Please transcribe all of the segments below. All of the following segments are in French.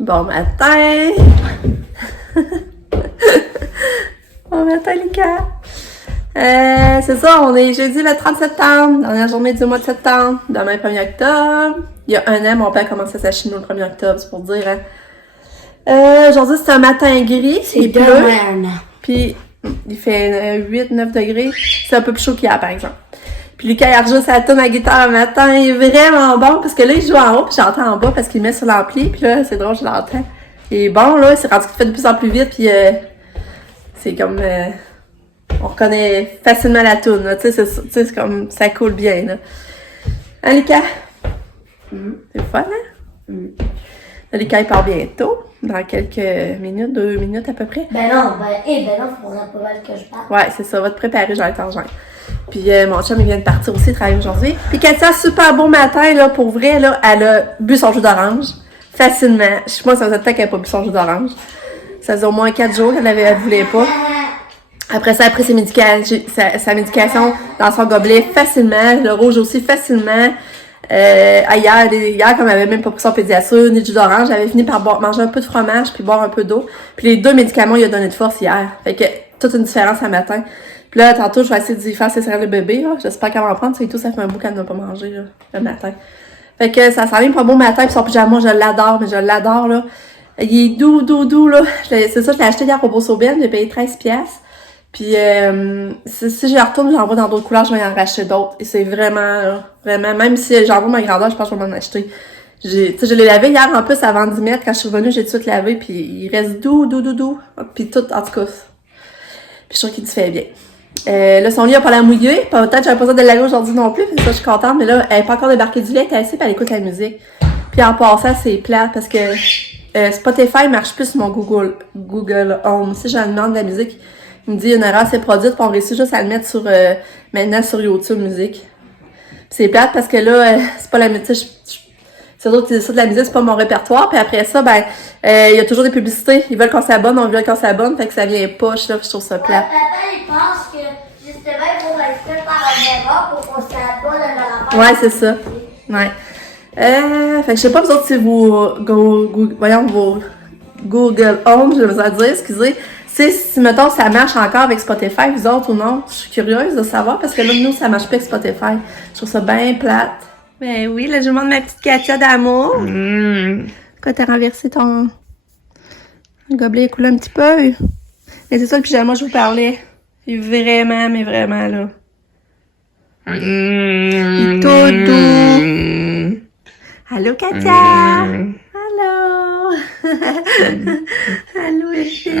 Bon matin! Bon matin, Lucas! C'est ça, on est jeudi le 30 septembre, dernière journée du mois de septembre, demain 1er octobre. Il y a un an, mon père a commencé sa chino le 1er octobre, c'est pour dire. Aujourd'hui, c'est un matin gris, il pleut. Puis il fait 8-9 degrés. C'est un peu plus chaud qu'hier, par exemple. Puis Lucas, il rejoue sa toune à guitare le matin, il est vraiment bon, parce que là, il joue en haut, puis j'entends en bas, parce qu'il met sur l'ampli, puis là, c'est drôle, je l'entends. Il est bon, là, c'est rendu qu'il fait de plus en plus vite, puis c'est comme... on reconnaît facilement la toune, là, tu sais, c'est comme... ça coule bien, là. Hein, Lucas? C'est fun, hein? Là, Lucas, il part bientôt, dans quelques minutes, 2 minutes à peu près. Ben non, faudrait pas mal que je parte. Ouais, c'est ça, va te préparer, j'ai l'argent. Puis mon chum, il vient de partir aussi, travailler aujourd'hui. Puis Katia, super beau matin, là, pour vrai, là, elle a bu son jus d'orange, facilement. Moi, ça faisait peut-être qu'elle n'a pas bu son jus d'orange. Ça faisait au moins 4 jours qu'elle voulait pas. Après ça, elle a pris sa médication dans son gobelet facilement, le rouge aussi facilement. Hier, comme elle avait même pas pris son pédiasure, ni de jus d'orange, elle avait fini par manger un peu de fromage puis boire un peu d'eau. Puis les 2 médicaments, il a donné de force hier. Fait que toute une différence à matin. Puis là, tantôt, je vais essayer d'y faire ses céréales de bébé, là. J'espère qu'elle va en prendre, c'est tout, ça fait un bout qu'elle n'a pas mangé, là, le matin. Fait que ça s'en vient pour un beau matin, puis son pyjama, je l'adore, mais je l'adore, là. Il est doux, là. C'est ça, je l'ai acheté hier au Bourse Aubaine, j'ai payé 13$. Puis si j'y retourne, j'en vois dans d'autres couleurs, je vais en racheter d'autres. Et c'est vraiment, même si j'en vois ma grandeur, je pense que je vais m'en acheter. Je l'ai lavé hier en plus avant d'y mettre. Quand je suis revenue, j'ai tout de suite lavé, puis il reste doux. Puis tout, en tout cas. Puis je trouve qu'il te fait bien. Là, son lit a pas l'air mouillé. Peut-être que j'avais pas besoin de le laver aujourd'hui non plus. Ça, je suis contente. Mais là, elle est pas encore débarquée du lit. Elle est assise, puis elle écoute la musique. Puis en passant, c'est plate parce que Spotify marche plus sur mon Google Home. Si je demande de la musique, il me dit une erreur s'est produite, puis on réussit juste à le mettre sur maintenant sur YouTube Musique. Puis c'est plate parce que là, c'est pas la musique. C'est d'autres qui disent ça de la musique, c'est pas mon répertoire. Puis après ça, ben, il y a toujours des publicités. Ils veulent qu'on s'abonne, on veut qu'on s'abonne, fait que ça vient poche, là, puis je trouve ça plate. Papa, il pense que, justement, il faut rester par un erreur pour qu'on s'abonne à la Ouais, c'est ça. Ouais. Fait que je sais pas, vous autres, si vos Google Home, je vais dire, excusez, si, mettons, ça marche encore avec Spotify, vous autres ou non, je suis curieuse de savoir, parce que là, nous, ça marche pas avec Spotify. Je trouve ça bien plate. Ben oui, là, je demande ma petite Katia d'amour. Quand t'as renversé ton gobelet, il coule un petit peu. Mais c'est ça le pyjama, je vous parlais. Il est vraiment, mais vraiment, là. Il est tout doux. Allô, Katia? Allô? Allô, Effie?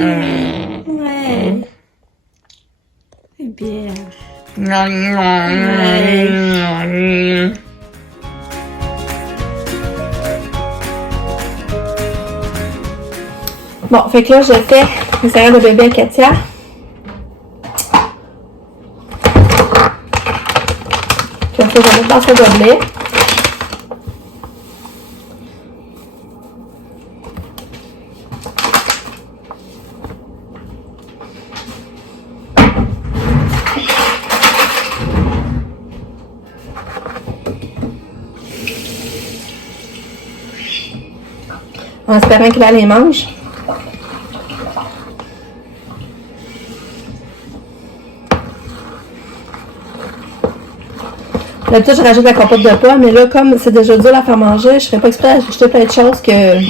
Ouais. C'est bien. Ouais. Bon, fait que là, je fais les céréales de bébé à Katia. Puis après, je vais mettre dans ce gobelet. En espérant qu'il les mange. D'habitude, je rajoute de la compote de pomme, mais là, comme c'est déjà dur à faire manger, je ferais pas exprès d'ajouter plein de choses que... Tu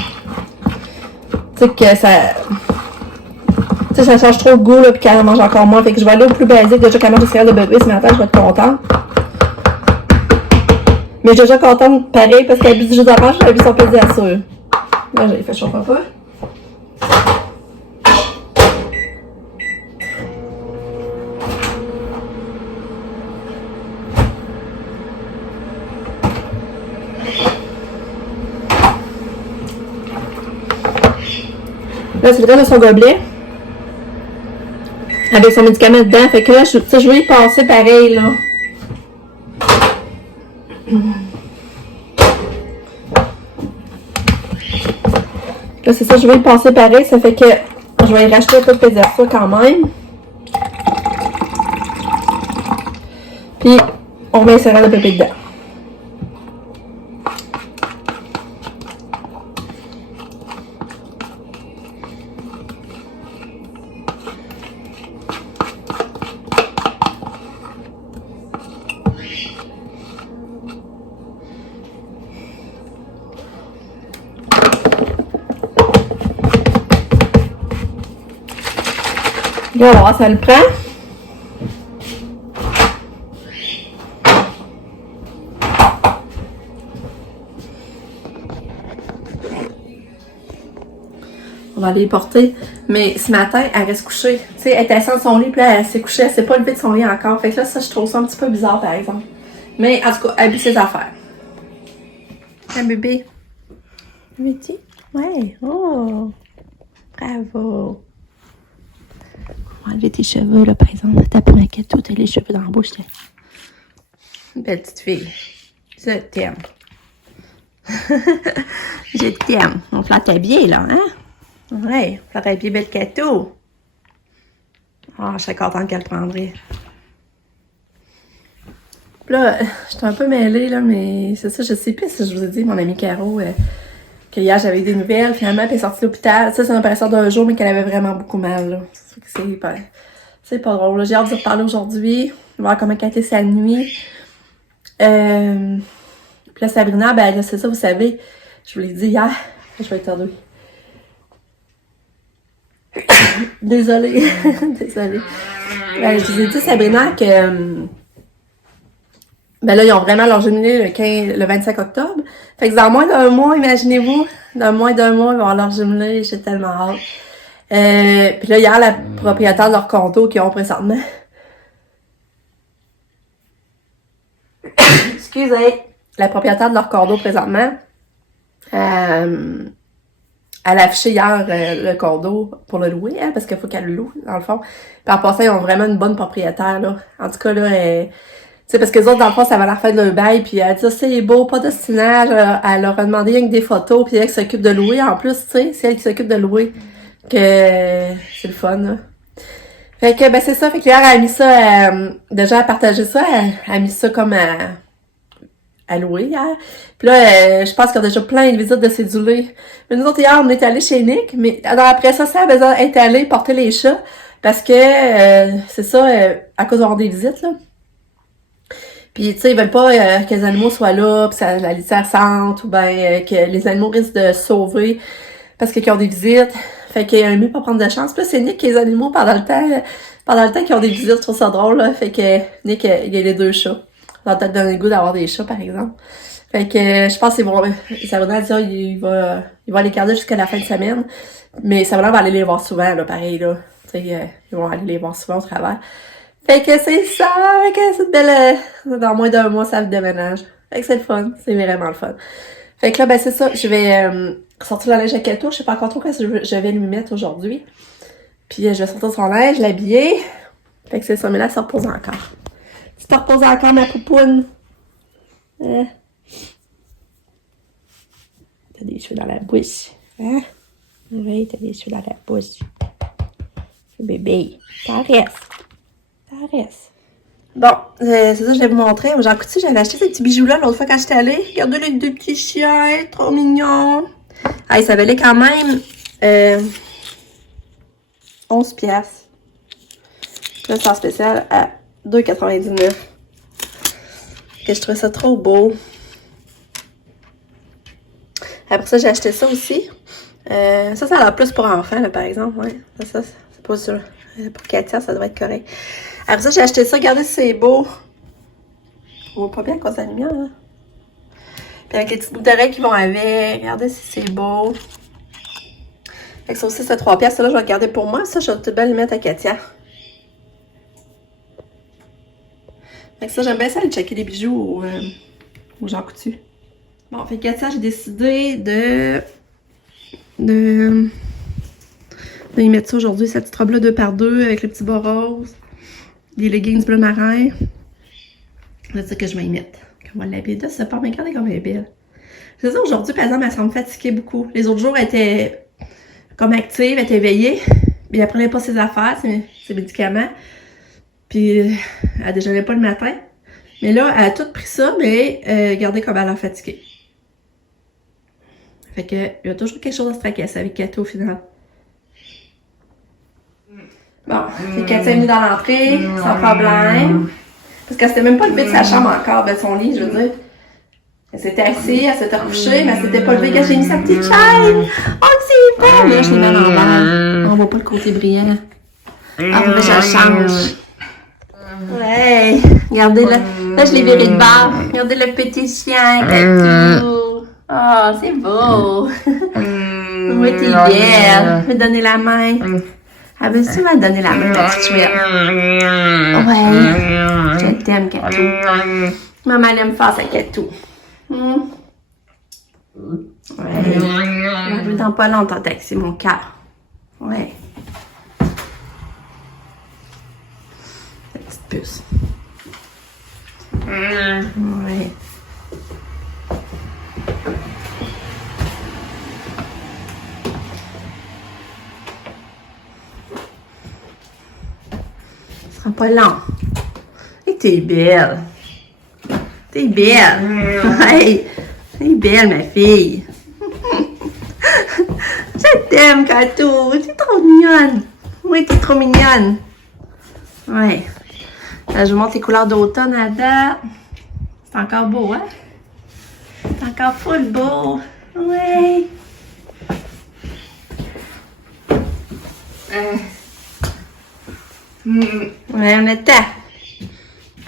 sais, que ça... Tu sais, ça change trop le goût, là, puis qu'elle en mange encore moins. Fait que je vais aller au plus basique. Déjà qu'elle mange des céréales de bébé ce matin, je vais être contente. Mais je suis déjà contente, pareil, parce qu'elle a bu du jus d'orange, elle a bu son pédiasure. Là, j'ai fait chauffer un peu. Là, c'est le reste de son gobelet. Avec son médicament dedans. Fait que là, je vais y passer pareil, là. Là, c'est ça, je vais y passer pareil. Ça fait que je vais y racheter un peu de pédiasure quand même. Puis, on met les céréales de bébé dedans. Alors, ça le prend. On va aller les porter. Mais ce matin, elle reste couchée. Tu sais, elle était assise dans son lit, puis là, elle s'est couchée, elle s'est pas levée de son lit encore. Fait que là, ça, je trouve ça un petit peu bizarre, par exemple. Mais en tout cas, elle vit ses affaires. Un bébé. Un petit? Ouais. Oh! Bravo! On va enlever tes cheveux, là, par exemple. T'as pas m'inquiète, tout, t'as les cheveux dans la bouche, t'es. Une belle petite fille. Je t'aime. Je t'aime. On flatte bien, là, hein? Ouais, flatte bien belle cadeau. Ah, je serais contente qu'elle le prendrait. Puis là, j'étais un peu mêlée, là, mais c'est ça, je sais plus si je vous ai dit, mon amie Caro, que hier j'avais des nouvelles, finalement, elle est sortie de l'hôpital. Ça, c'est une opération d'un jour, mais qu'elle avait vraiment beaucoup mal, là. C'est pas drôle, là. J'ai hâte de reparler aujourd'hui, voir comment elle a été sa nuit. Puis là, Sabrina, ben, c'est ça, vous savez, je vous l'ai dit hier, je vais éternuer. Désolée, désolée. Je vous ai dit, Sabrina, que ben là, ils ont vraiment leur jumelé le 25 octobre. Fait que dans moins d'un mois, imaginez-vous, dans moins d'un mois, ils vont avoir leur jumelé, j'ai tellement hâte. Puis là, hier, la propriétaire de leur condo qui ont présentement. Excusez. La propriétaire de leur condo présentement, elle a affiché hier le condo pour le louer, hein, parce qu'il faut qu'elle le loue, dans le fond. Puis en passant, ils ont vraiment une bonne propriétaire, là. En tout cas, là, tu sais, parce que les autres, dans le fond, ça va leur faire de leur bail, puis elle a dit, ah, c'est beau, pas d'ostinage. Elle leur a demandé rien que des photos, puis elle qui s'occupe de louer. En plus, tu sais, c'est elle qui s'occupe de louer. Que c'est le fun, là. Fait que, ben, c'est ça. Fait que hier, elle a mis ça, déjà, elle a partagé ça, elle a mis ça comme à louer hier. Puis là, je pense qu'il y a déjà plein de visites de cédulés. Mais nous autres, hier, on est allés chez Nick, mais après ça, ça a besoin d'être allé porter les chats, parce que, c'est ça, à cause d'avoir des visites, là. Puis, tu sais, ils veulent pas que les animaux soient là, puis ça, la litière sente, ou ben que les animaux risquent de se sauver parce qu'ils ont des visites. Fait qu'il y a un mieux pas prendre de chance. Puis là, c'est Nick et les animaux pendant le temps qu'ils ont des visites, je trouve ça drôle, là. Fait que Nick, il y a les 2 chats. Ça va peut-être donner le goût d'avoir des chats, par exemple. Fait que je pense qu'ils vont. Sabrina dit, il va les garder jusqu'à la fin de semaine. Mais Sabrina va aller les voir souvent, là, pareil, là. Tu sais, ils vont aller les voir souvent au travail. Fait que c'est ça, fait que c'est une belle. Dans moins d'un mois, ça déménage. Fait que c'est le fun, c'est vraiment le fun. Fait que là, ben c'est ça, je vais sortir la neige à Kato, je sais pas encore trop qu'est-ce que je vais lui mettre aujourd'hui. Puis je vais sortir son linge, l'habiller. Fait que c'est ça, mais là, elle se repose encore. Tu te reposes encore, ma poupoune? Hein? T'as des cheveux dans la bouche, hein? Oui, t'as des cheveux dans la bouche. Bébé, t'en restes. Bon, c'est ça, je vais vous montrer. Jean Coutu, j'avais acheté ces petits bijoux-là l'autre fois quand j'étais allée. Regardez les 2 petits chiens, trop mignons. Ah, ça valait quand même 11 piastres. Là, c'est en spécial à 2,99. Que je trouvais ça trop beau. Après ça, j'ai acheté ça aussi. Ça a l'air plus pour enfants, là, par exemple. Ouais, ça c'est pas sûr. Pour Katia, ça doit être correct. Après ça, j'ai acheté ça. Regardez si c'est beau. On voit pas bien à cause de la lumière, là. Puis avec les petites boucles d'oreilles qui vont avec. Regardez si c'est beau. Fait que ça aussi, c'est 3 piastres. Ça, là, je vais le garder pour moi. Ça, je vais tout bien le mettre à Katia. Fait que ça, j'aime bien ça, aller checker les bijoux au Jean Coutu. Bon, fait que Katia, j'ai décidé de y mettre ça aujourd'hui, cette petite robe-là 2x2 avec le petit bas rose, les leggings bleu marin. C'est ça que je vais y mettre. On va l'habiller de ce pas, mais regardez comme elle est belle. C'est ça, aujourd'hui, par exemple, elle semble fatiguée beaucoup. Les autres jours, elle était comme active, elle était éveillée, mais elle prenait pas ses affaires, ses médicaments, puis elle déjeunait pas le matin. Mais là, elle a tout pris ça, mais regardez comme elle a fatiguée. Fait que, il y a toujours quelque chose à se tracasser avec Kato au final. Bon, c'est Katia est venue dans l'entrée, sans problème. Parce qu'elle s'était même pas levée de sa chambre encore, de son lit, je veux dire. Elle s'était assise, elle s'était couchée, mais elle s'était pas levée quand j'ai mis sa petite chaîne. Oh, c'est beau! Là, je l'ai mis à l'envers. On voit pas le côté brillant. Ah, mais je le change. Ouais, regardez là. Là, je l'ai viré de bord. Regardez le petit chien, Tatou. Oh, c'est beau. Oui, t'es belle. Je vais donner la main. Ah, ben, tu vas me donner la main, ta petite chouette. Ouais. Je t'aime, Katou. Maman, elle aime faire sa Katou. Ouais. Je veux dans pas longtemps, c'est mon cœur. Ouais. La petite puce. Ouais. Ce sera pas long. Et t'es belle. T'es belle. Ouais. T'es belle, ma fille. Je t'aime, Katou. T'es trop mignonne. Oui, t'es trop mignonne. Ouais. Là, je vous montre les couleurs d'automne à date. C'est encore beau, hein? C'est encore full beau. Ouais. Ouais, on attend.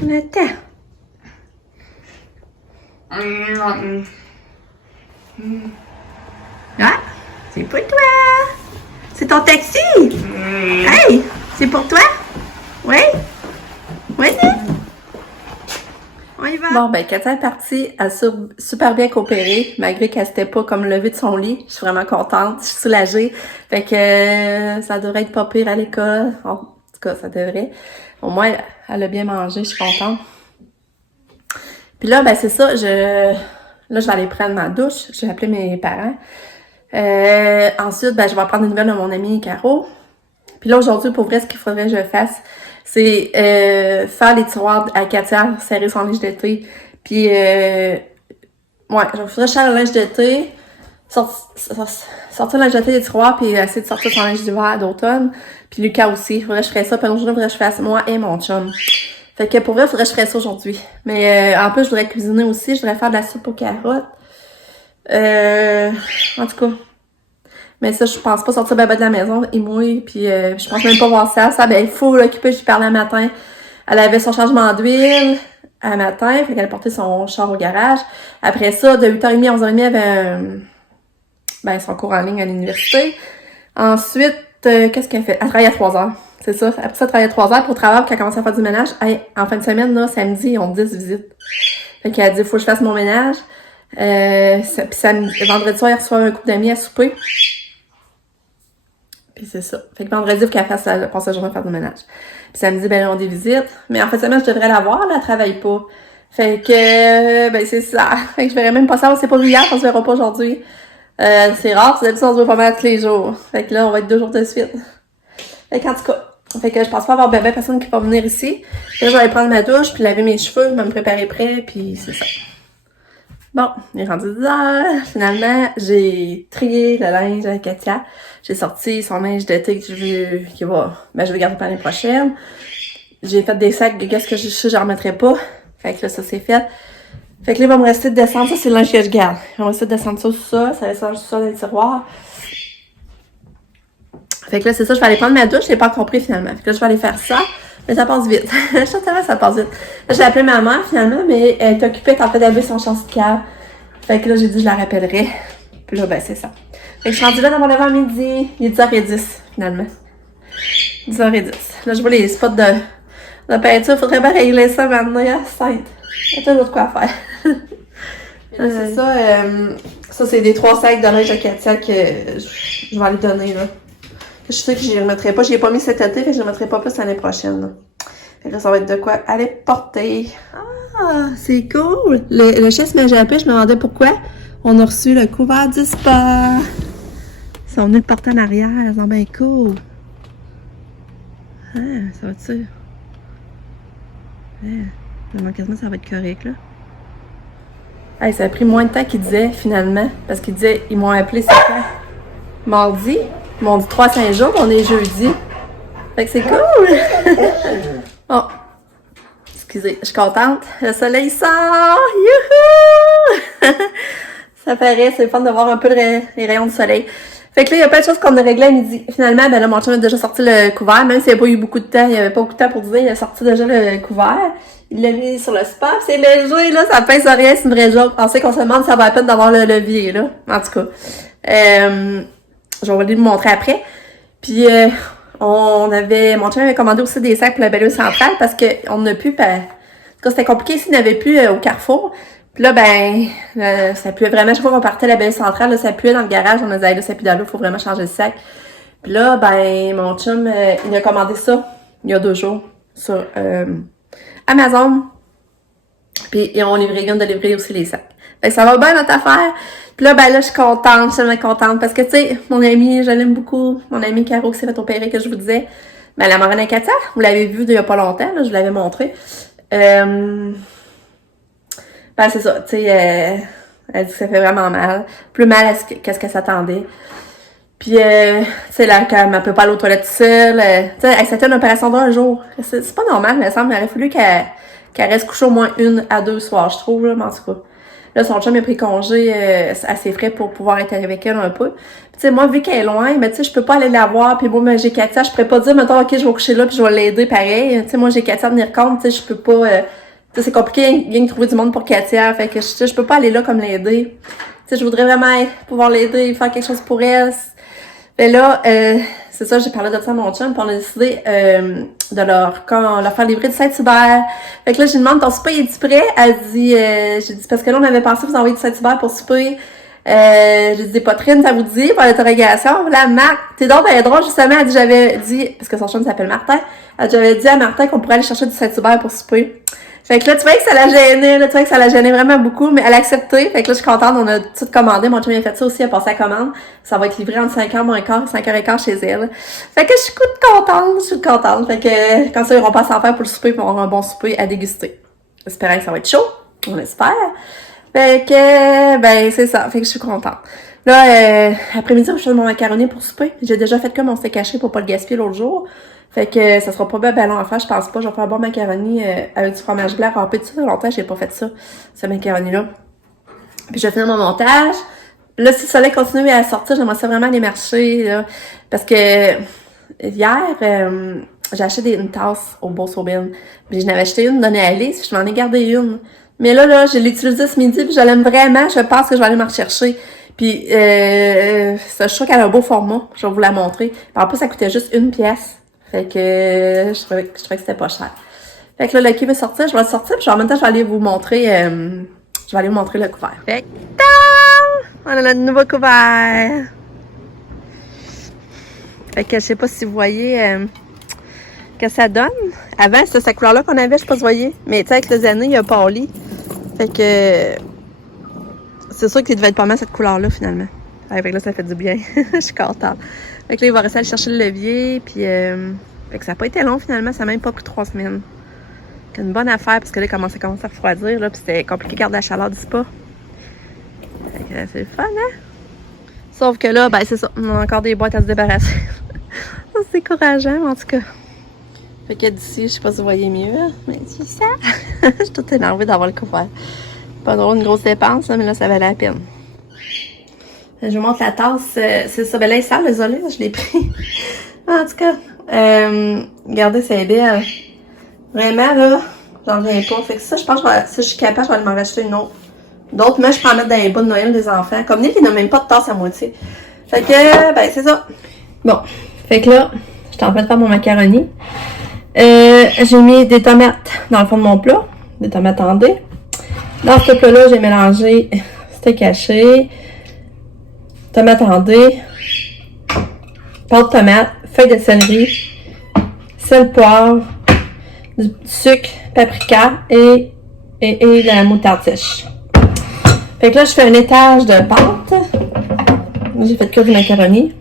On attend. Ah, c'est pour toi. C'est ton taxi. Hey, c'est pour toi. Oui. Oui. On y va. Bon, ben, Katia est partie. Elle a super bien coopéré, malgré qu'elle s'était pas comme levée de son lit. Je suis vraiment contente. Je suis soulagée. Fait que ça devrait être pas pire à l'école. En tout cas, ça devrait. Au moins, elle a bien mangé. Je suis contente. Puis là, ben, c'est ça. Là, je vais aller prendre ma douche. Je vais appeler mes parents. Ensuite, ben, je vais prendre des nouvelles de mon amie Caro. Puis là, aujourd'hui, pour vrai, ce qu'il faudrait que je fasse, c'est faire les tiroirs à Katia, serrer son linge d'été. Puis, ouais, je ferais faire le linge d'été, sortir le linge d'été des tiroirs, puis essayer de sortir son linge d'hiver d'automne. Puis Lucas aussi, il faudrait que je ferais ça. Puis un jour, il faudrait que je fasse moi et mon chum. Fait que pour vrai, il faudrait que je ferais ça aujourd'hui. Mais en plus, je voudrais cuisiner aussi. Je voudrais faire de la soupe aux carottes. En tout cas. Mais ça, je pense pas sortir bébé de la maison. Il mouille, puis je pense même pas voir ça. Ça, ben, il faut l'occuper. J'y parlais un matin. Elle avait son changement d'huile un matin. Fait qu'elle a porté son char au garage. Après ça, de 8h30 à 11h30, elle avait son cours en ligne à l'université. Ensuite, qu'est-ce qu'elle fait? Elle travaille à 3h. C'est ça. Après ça, elle travaille à 3h pour travailler, puis elle commence à faire du ménage. Hey, en fin de semaine, là, samedi, ils ont 10 visites. Fait qu'elle a dit, faut que je fasse mon ménage. Puis vendredi soir, elle reçoit un couple d'amis à souper. Puis c'est ça. Fait que vendredi, il faut qu'elle passe la journée à faire du ménage. Puis samedi, ben, ils ont des visites. Mais en fin de semaine, je devrais la voir, là, elle travaille pas. Fait que, ben, c'est ça. Fait que je verrai même pas ça. C'est pas hier, on se verra pas aujourd'hui. C'est rare, c'est d'habitude, on se voit pas mal tous les jours. Fait que là, on va être 2 jours de suite. Fait qu'en tout cas, fait que je pense pas avoir bébé personne qui va venir ici. Là, je vais aller prendre ma douche, puis laver mes cheveux, je vais me préparer prêt, puis c'est ça. Bon, il est rendu 10h. Finalement, j'ai trié le linge avec Katia. J'ai sorti son linge d'été que je vais garder pour l'année prochaine. J'ai fait des sacs de qu'est-ce que je sais, j'en remettrai pas. Fait que là, ça c'est fait. Fait que là, il va me rester de descendre. Ça, c'est le linge que je garde. Il va me rester de descendre ça sur ça. Ça va descendre sur ça dans les tiroirs. Fait que là, c'est ça, je vais aller prendre ma douche. J'ai pas compris finalement. Fait que là, je vais aller faire ça. Mais ça passe vite. Je sais tellement ça passe vite. Là, j'ai appelé ma mère finalement, mais elle est occupée quand elle avait son chance de cave. Fait que là, j'ai dit je la rappellerai. Puis là, ben, c'est ça. Fait que je suis rendue là dans mon avant-midi. Il est 10h10 finalement. 10h10. Là, je vois les spots de peinture. Faudrait bien régler ça maintenant. Il y a 5. Il y a toujours de quoi faire. Là, c'est ça. Ça, c'est des 3 sacs de linge à Katia que je vais aller donner, là. Je sais que je les remettrai pas. Je les ai pas mis cet été, fait que je les remettrai pas plus l'année prochaine, là. Fait que là, ça va être de quoi aller porter. Ah, c'est cool! Le chef m'a appelé, je me demandais pourquoi. On a reçu le couvert du spa. Ils sont venus le porter en arrière. Ils sont bien cool. Ah, ça va-tu? Ah, je me demande quasiment ça va être correct, là. Hey, ça a pris moins de temps qu'ils disaient, finalement. Parce qu'ils disaient, ils m'ont appelé, c'est quoi? Mardi. Ils m'ont dit 3-5 jours, on est jeudi. Fait que c'est cool! Oh! Excusez, je suis contente. Le soleil sort! Youhou! Ça paraît, c'est le fun de voir un peu les rayons du soleil. Fait que là, il y a plein de choses qu'on a réglées à midi. Finalement, ben là, mon chum a déjà sorti le couvert, même s'il n'y a pas eu beaucoup de temps, il n'y avait pas beaucoup de temps pour dire, il a sorti déjà le couvert. Il l'a mis sur le spa, c'est léger, là, ça pèse rien, c'est une vraie joke. On sait qu'on se demande si ça va la peine d'avoir le levier, là. En tout cas. Je vais aller vous montrer après. Puis, mon chum avait commandé aussi des sacs pour la balayeuse centrale parce qu'on n'a plus, en tout cas, c'était compliqué s'il n'y avait plus au Carrefour. Puis là, ça puait vraiment, chaque fois qu'on partait la balayeuse centrale, là, ça puait dans le garage, on a dit, là, ça pue dans l'eau, faut vraiment changer de sac. Puis là, mon chum, il a commandé ça, il y a 2 jours, sur Amazon. Puis on vient de livrer aussi les sacs. Fait que ça va bien notre affaire. Puis là, je suis contente, je suis tellement contente parce que, tu sais, mon amie, je l'aime beaucoup, mon amie Caro qui s'est fait opérer, que je vous disais, la marraine à Katia, vous l'avez vu il y a pas longtemps, là, je vous l'avais montré. C'est ça, tu sais, elle dit que ça fait vraiment mal. Plus mal qu'à ce qu'elle s'attendait. Puis, tu sais, là, quand elle peut pas aller aux toilettes seule, tu sais, elle s'était une opération d'un jour. C'est pas normal, mais il semble, il aurait fallu qu'elle reste couchée au moins 1 à 2 soirs, je trouve, là, mais en tout cas. Là, son chum a pris congé à ses frais pour pouvoir être avec elle un peu. Puis, tu sais, moi, vu qu'elle est loin, tu sais, je peux pas aller la voir. Puis moi, j'ai Katia, je pourrais pas dire, mettons, OK, je vais coucher là, puis je vais l'aider pareil. Tu sais, moi, j'ai Katia à venir compte, tu sais, je peux pas... tu sais, c'est compliqué, bien de trouver du monde pour Katia. Fait que, je peux pas aller là comme l'aider. Tu sais, je voudrais vraiment pouvoir l'aider, faire quelque chose pour elle. Mais là, c'est ça, j'ai parlé de ça à mon chum, puis on a décidé de leur faire livrer du Saint-Hubert. Fait que là, j'ai demandé, ton souper est-tu prêt? Elle dit, j'ai dit, parce que là, on avait pensé vous envoyer du Saint-Hubert pour souper. J'ai dit, Poitrine, ça vous dit, pour l'interrogation. Là, Marc, t'es donc bien drôle, justement, elle dit, j'avais dit, parce que son chum s'appelle Martin, j'avais dit à Martin qu'on pourrait aller chercher du Saint-Hubert pour souper. Fait que là, tu vois que ça la gênait, là, tu vois que ça la gênait vraiment beaucoup, mais elle a accepté. Fait que là, je suis contente, on a tout commandé. Mon chum a fait ça aussi, il a passé la commande. Ça va être livré entre 5h moins quart, 5h15 chez elle. Fait que je suis contente. Fait que, quand ça, ils vont pas s'en faire pour le souper, ils vont avoir un bon souper à déguster. J'espère que ça va être chaud. On espère. Fait que, c'est ça. Fait que je suis contente. Là, après-midi, je fais mon macaroni pour souper. J'ai déjà fait comme on s'était caché pour pas le gaspiller l'autre jour. Fait que ça sera pas bien long à faire, je pense pas. Je vais faire un bon macaroni avec du fromage blanc râpé. Tu sais, longtemps, j'ai pas fait ça, ce macaroni-là. Puis je vais finir mon montage. Là, si le soleil continue à sortir, j'aimerais ça vraiment aller marcher, là. Parce que hier, j'ai acheté une tasse au Beau Sorbine. Puis j'en avais acheté une donnée à Alice, je m'en ai gardé une. Mais là, je l'ai utilisée ce midi, puis je l'aime vraiment. Je pense que je vais aller m'en rechercher. Puis, je trouve qu'elle a un beau format. Je vais vous la montrer. Puis en plus, ça coûtait juste 1 pièce. Fait que je trouvais que c'était pas cher. Fait que là, le kit va sortir, je vais le sortir, puis en même temps, je vais aller vous montrer le couvert. Fait que, on a le nouveau couvert. Fait que je sais pas si vous voyez que ça donne. Avant, c'était cette couleur-là qu'on avait, je sais pas si vous voyez. Mais tu sais, avec les années, il y a pâli. Fait que c'est sûr qu'il devait être pas mal cette couleur-là, finalement. Fait que là, ça fait du bien. Je suis contente. Fait que là, il va rester à aller chercher le levier, puis fait que ça n'a pas été long, finalement. Ça n'a même pas pris 3 semaines. C'est une bonne affaire, parce que là, ça commence à refroidir, là, puis c'était compliqué de garder la chaleur du spa. Fait que c'est le fun, hein? Sauf que là, c'est ça. On a encore des boîtes à se débarrasser. C'est décourageant, en tout cas. Fait que d'ici, je sais pas si vous voyez mieux, mais c'est ça. Je suis toute énervée d'avoir le couvert. Pas drôle, une grosse dépense, mais là, ça valait la peine. Je vous montre la tasse. C'est ça. Ben là, elle est sale, désolée, je l'ai pris. En tout cas, regardez, c'est belle. Vraiment, là, j'en reviens pas. Fait que ça, je pense que si je suis capable, je vais aller m'en racheter une autre. D'autres, mais je peux en mettre dans les bas de Noël des enfants. Comme Nick, il n'a même pas de tasse à moitié. Fait que, c'est ça. Bon. Fait que là, je suis en train de faire mon macaroni. J'ai mis des tomates dans le fond de mon plat. Des tomates en dés. Dans ce plat-là, j'ai mélangé steak haché, tomates en dés, pâte de tomate, feuilles de céleri, sel, poivre, du sucre, paprika et la moutarde sèche. Fait que là, je fais un étage de pâte. J'ai fait que du macaroni.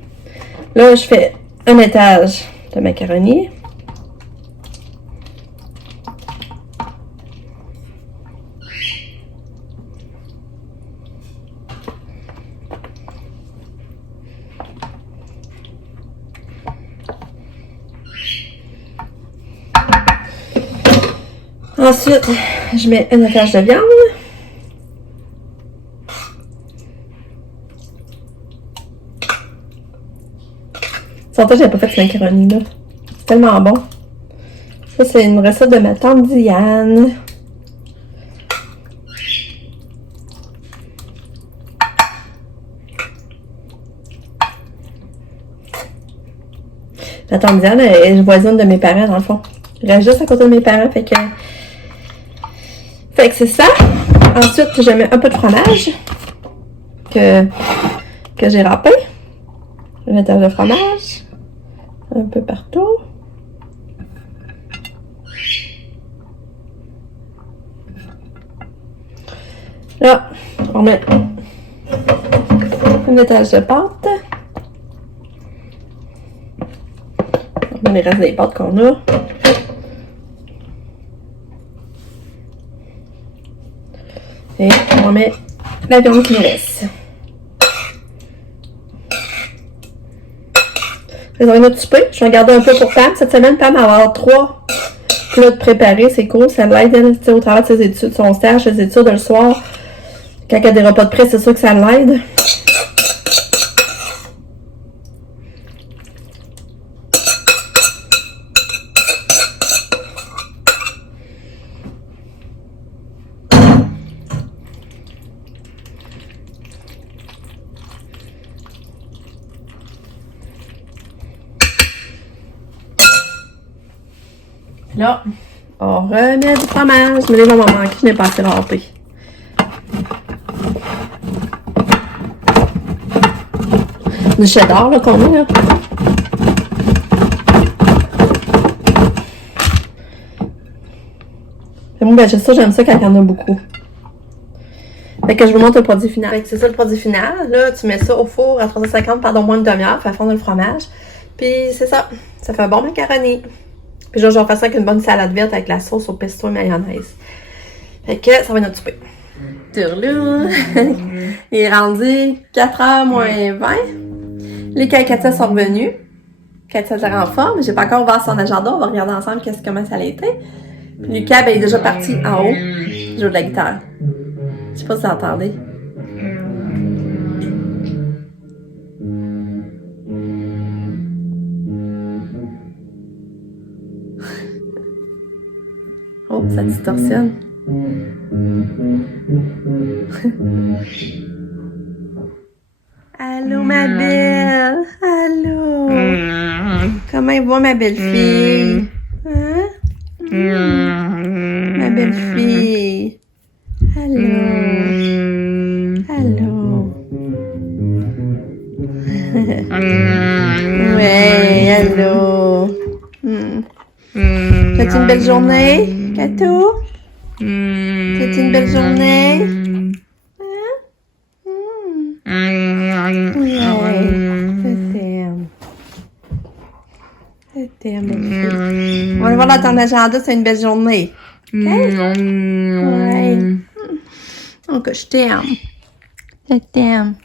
Là, je fais un étage de macaroni. Ensuite, je mets un étage de viande. Ça longtemps que j'avais pas fait ce macaroni là. C'est tellement bon. Ça, c'est une recette de ma tante Diane. Ma tante Diane est voisine de mes parents, dans le fond. Je reste juste à côté de mes parents, fait que c'est ça. Ensuite, je mets un peu de fromage que j'ai râpé. Je mets le fromage un peu partout. Là, on met un étage de pâte. On met les restes des pâtes qu'on a. Et on met la viande qui nous reste. Faisons une autre souper. Je vais en garder un peu pour Pam. Cette semaine, Pam va avoir 3 plats de préparés. C'est cool. Ça l'aide au travers de ses études, son stage, ses études le soir. Quand il y a des repas de près, c'est sûr que ça l'aide. Là, on remet du fromage. Mais les va m'en manquer, je n'ai pas assez râpé. Du cheddar, là, qu'on met, là. Et moi, ben, j'aime ça quand il y en a beaucoup. Fait que je vous montre le produit final. Fait que c'est ça le produit final. Là, tu mets ça au four à 350 pendant moins une demi-heure, fait fondre le fromage. Puis c'est ça. Ça fait un bon macaroni. Puis genre, je vais faire ça avec une bonne salade verte avec la sauce au pesto et mayonnaise. Fait que ça va être notre souper. Turlou! Il est rendu 4h moins 20. Les Katia sont revenus. Katia est en forme. J'ai pas encore ouvert son agenda. On va regarder ensemble comment ça a été. Puis Lucas, ben, il est déjà parti en haut. Il joue de la guitare. Je sais pas si vous entendez. Oh, ça distorsionne. Allô, ma belle. Allô. Comment il va, ma belle fille? Hein? Ma belle fille. Allô. Allô. Ouais, allô. T'as-tu une belle journée, Kato? T'as-tu une belle journée? Je t'aime, belle fille. On va le voir dans ton agenda, c'est une belle journée. Okay? Ouais. Oh, que je t'aime. Je t'aime.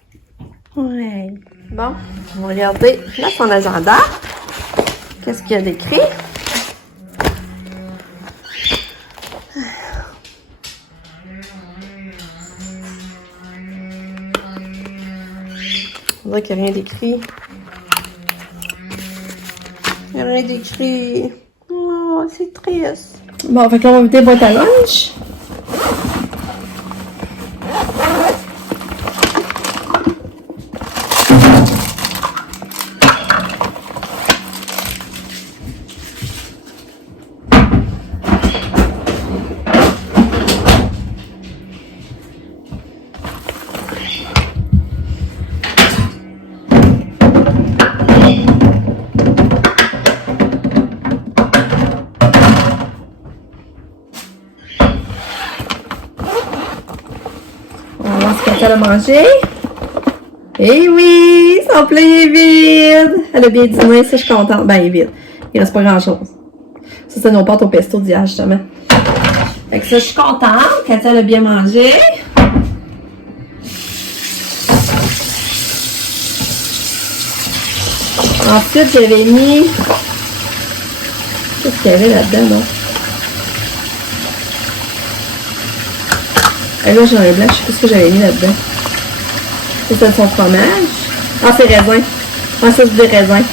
Ouais. Bon, on va regarder là son agenda. Qu'est-ce qu'il y a d'écrit? On dirait qu'il n'y a rien d'écrit. Il n'y a rien d'écrit. Oh, c'est triste. Bon, fait que là, on va vider la boîte à lunch. Elle a mangé. Eh oui, son plat est vide. Elle a bien dîné, ça je suis contente. Ben, il est vide. Il reste pas grand chose. Ça, c'est nos pâtes au pesto d'hier, justement. Fait que ça, je suis contente. Katia, elle a bien mangé. Ensuite, j'avais mis... Qu'est-ce qu'il y avait là-dedans, là? Et là, j'en ai blanc, je sais plus ce que j'avais mis là-dedans. C'est son fromage. Ah, c'est raisin. Ah, ça, c'est des raisins.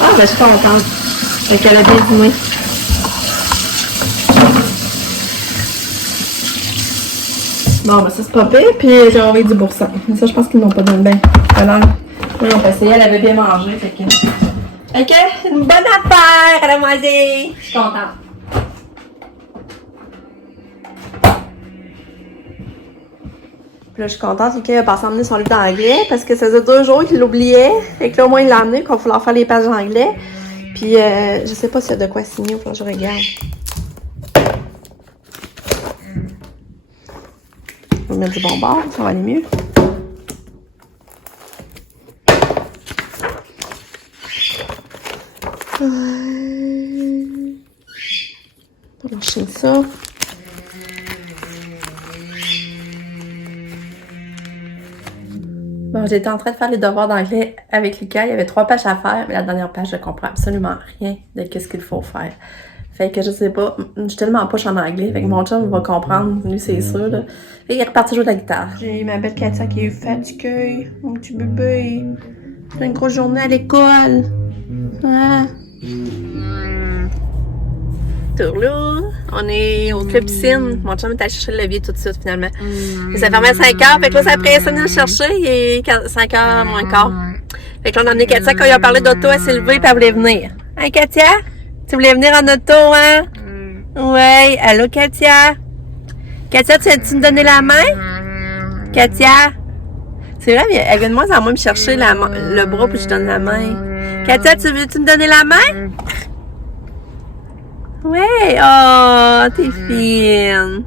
Ah, ben, je suis contente. Fait qu'elle a bien dîné. Bon, ben, ça, c'est pas pire. Puis, j'ai envoyé du boursin. Mais ça, je pense qu'ils n'ont pas donné bien. Alors, oui, on peut essayer. Elle avait bien mangé. Fait que. Ok, une bonne affaire. Elle a mangé. Je suis contente. Puis là, je suis contente qu'il a passé à emmener son livre d'anglais parce que ça faisait 2 jours qu'il l'oubliait. Et que là, au moins, il l'a emmené, qu'on va falloir faire les pages d'anglais. Puis, je sais pas s'il y a de quoi signer, faut que je regarde. On va mettre du bon bord, ça va aller mieux. On va enchaîner ça. Bon, j'étais en train de faire les devoirs d'anglais avec Lucas. Il y avait 3 pages à faire, mais la dernière page, je comprends absolument rien de ce qu'il faut faire. Fait que je sais pas, je suis tellement poche en anglais, fait que mon chum va comprendre, lui c'est sûr, là. Et il est reparti jouer de la guitare. J'ai ma belle Katia qui est fatiguée, mon petit bébé. J'ai une grosse journée à l'école. Ah. Tourlou, on est au club piscine. Mon chum est allé chercher le levier tout de suite, finalement. Et ça fermait à 5h, fait que là, ça a pris 5 minutes à chercher, il est 5h moins quart. Fait que là, on a emmené Katia, quand il a parlé d'auto, elle s'est levée et elle voulait venir. Hein, Katia? Tu voulais venir en auto, hein? Ouais. Allô, Katia? Katia, tu veux-tu me donner la main? Katia? C'est vrai, elle vient de moins en moins me chercher le bras puis je donne la main. Katia, tu veux-tu me donner la main? Ouais, oh, t'es fine.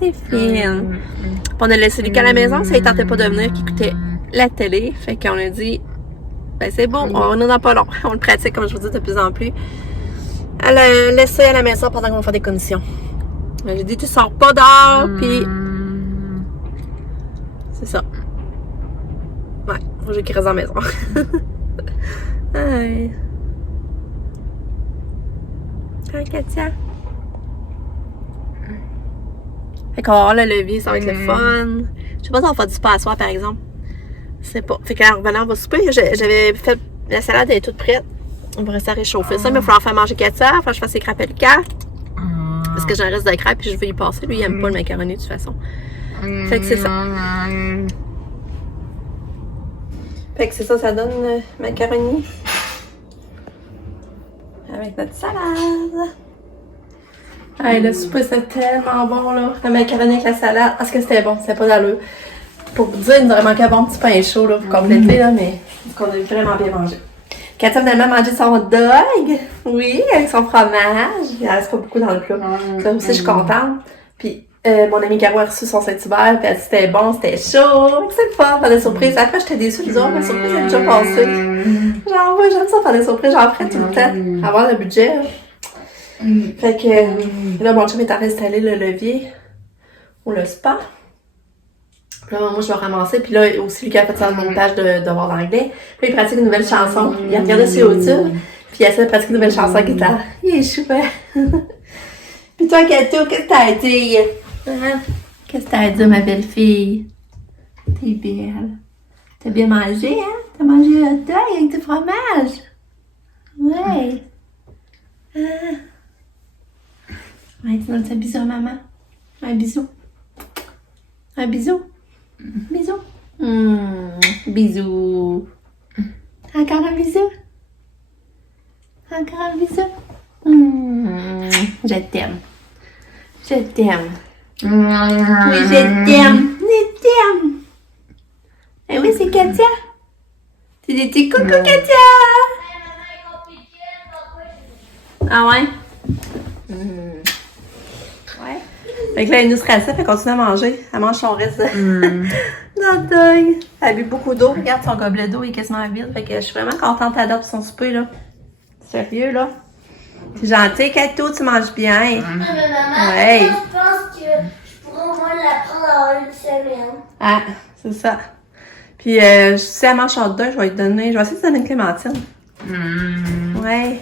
T'es fine. Puis on a laissé Lucas à la maison, ça il tentait pas de venir, qu'il écoutait la télé. Fait qu'on a dit, ben c'est bon, on est dans pas long. On le pratique, comme je vous dis, de plus en plus. Elle a laissé à la maison pendant qu'on va faire des conditions. J'ai dit, tu sors pas dehors, puis c'est ça. Ouais, faut que j'écris à la maison. Aïe. Hein, Katia? Fait qu'on va avoir le levier, ça va être le fun. Je sais pas si on va faire du spa à soir, par exemple. Je sais pas. Fait qu'en revenant, on va souper. J'avais fait... La salade est toute prête. On va rester à réchauffer ça, mais il va falloir faire manger Katia. Il va falloir que je fasse ses crêpes à Lucas. Parce que j'ai un reste de crêpes, puis je vais y passer. Lui, il aime pas le macaroni, de toute façon. Fait que c'est ça. Fait que c'est ça, ça donne macaroni. Avec notre salade. Hey, le souper, c'était tellement bon, là. Le macaroni avec la salade. Parce que c'était bon, c'était pas d'allure. Pour vous dire, il nous aurait manqué un bon petit pain chaud, là, pour compléter, là, mais qu'on a vraiment bien mangé. Katia a finalement mangé son dog. Oui, avec son fromage. Il reste pas beaucoup dans le plat. Ça aussi, je suis contente. Puis, mon amie Caro a reçu son Saint-Hubert, puis elle dit c'était bon, c'était chaud. C'est le fun, faire des surprises. Après, j'étais déçue, je disais, oh, ma surprise est déjà passée. Genre, ouais, j'aime ça faire des surprises, j'en ferais tout le temps. Avoir le budget. Fait que, là, mon chum est en train d'installer le levier ou le spa. Puis là, moi, je vais ramasser. Puis là, aussi, Lucas a fait son montage de devoir d'anglais. Puis il pratique une nouvelle chanson. Il a regardé sur YouTube. Puis il essaie de pratiquer une nouvelle chanson à guitare. Il est super. Puis toi, Kato, qu'est-ce que t'as dit? Hein? Qu'est-ce que t'as dit, ma belle fille? T'es belle. T'as bien mangé, hein? T'as mangé un hot dog avec du fromage? Ouais. Ah. Ouais, tu donnes un bisou à maman. Un bisou. Un bisou. Bisou. Bisou. Encore un bisou. Encore un bisou. Je t'aime. Je t'aime. Oui, je t'aime. Je t'aime. Eh oui, c'est Katia. Tu dis petit coucou, Katia. Ah ouais? Ouais. Fait que là, elle nous stresse, fait qu'on continue à manger. Elle mange son reste dans le deuil. Elle a bu beaucoup d'eau. Regarde, son gobelet d'eau, il est quasiment vide. Fait que je suis vraiment contente d'adopter son souper, là. Sérieux, là. C'est gentil, Kato, tu manges bien. Mais maman, Ouais. je pense que je pourrais au moins la prendre en une semaine. Ah, c'est ça. Puis, si elle mange son deuil, je vais lui donner... Je vais essayer de donner une clémentine. Ouais.